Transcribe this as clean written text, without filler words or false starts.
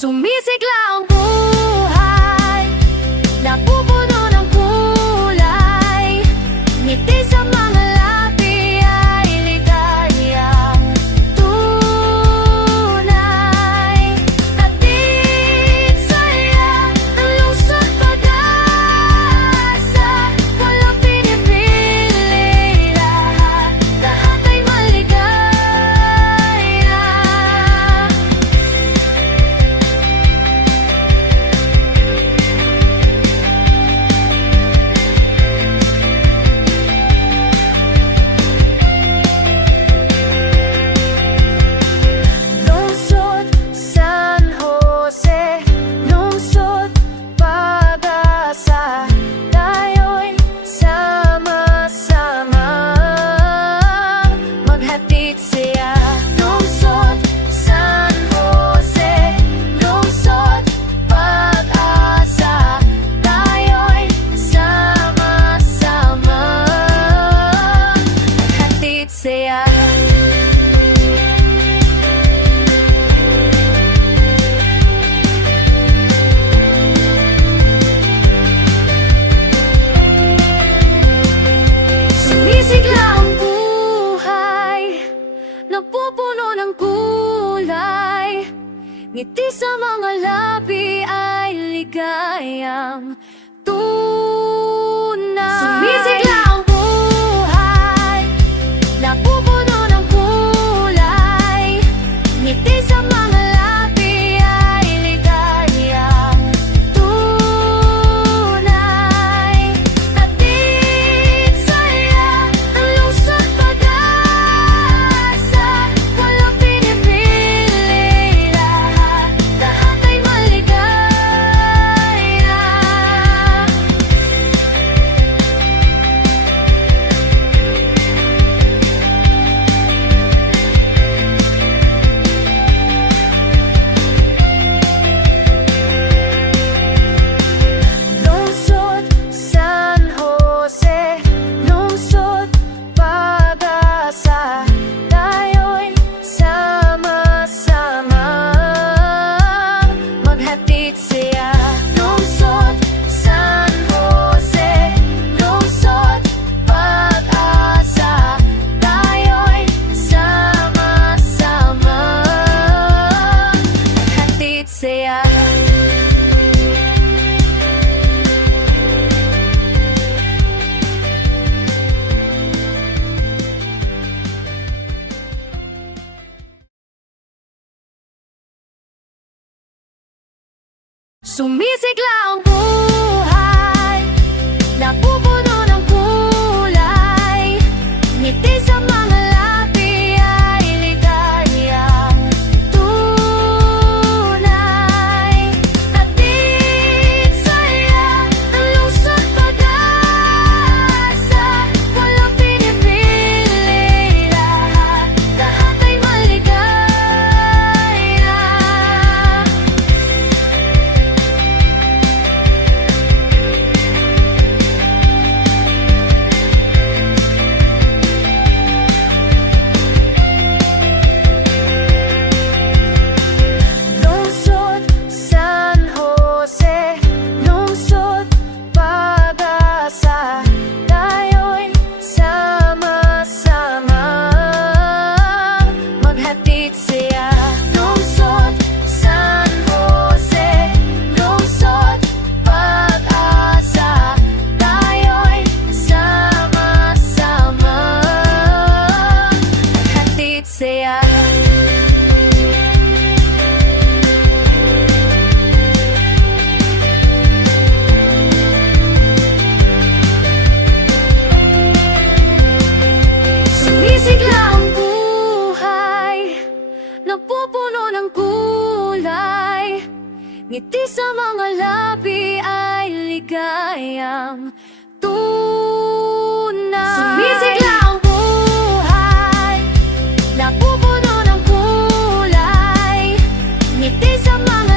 Sumisigla ang buhay, napupuno ng kulay, ngiti sa mga labi ay ligayang tunay. Hatid saya ng lungsod pag-asa, walang pinipili, lahat ay maligaya. Lungsod San Jose, lungsod pag-asa, tayo'y sama-sama maghatid siya. Lungsod San Jose, lungsod pag-asa, tayo'y sama-sama maghatid siya. Sumisigla ang buhay, napupuno ng kulay, ngiti sa mga labi ay ligayang tunay. Sumisigla ang buhay, napupuno ng kulay, ngiti sa mga labi ay ligayang tunay. Hatid saya ng lungsod pag-asa, walang pinipili, lahat ay maligaya. Lungsod San Jose, lungsod pag-asa, tayo'y sama-sama maghatid siya. Lungsod San Jose, lungsod pag-asa, tayo'y sama-sama maghatid siya. Sumisigla ang buhay, napupuno ng kulay, ngiti sa mga labi ay ligayang tunay. Hatid saya ng lungsod pag-asa, walang pinipili, lahat ay maligaya. Lungsod San Jose, lungsod pag-asa, tayo'y sama-sama maghatid siya. Lungsod San Jose, lungsod pag-asa, tayo'y sama-sama maghatid siya. Sumisigla ang buhay, napupuno ng kulay, ngiti sa mga labi ay ligayang tunay. Sumisigla ang buhay, napupuno ng kulay, ngiti sa mga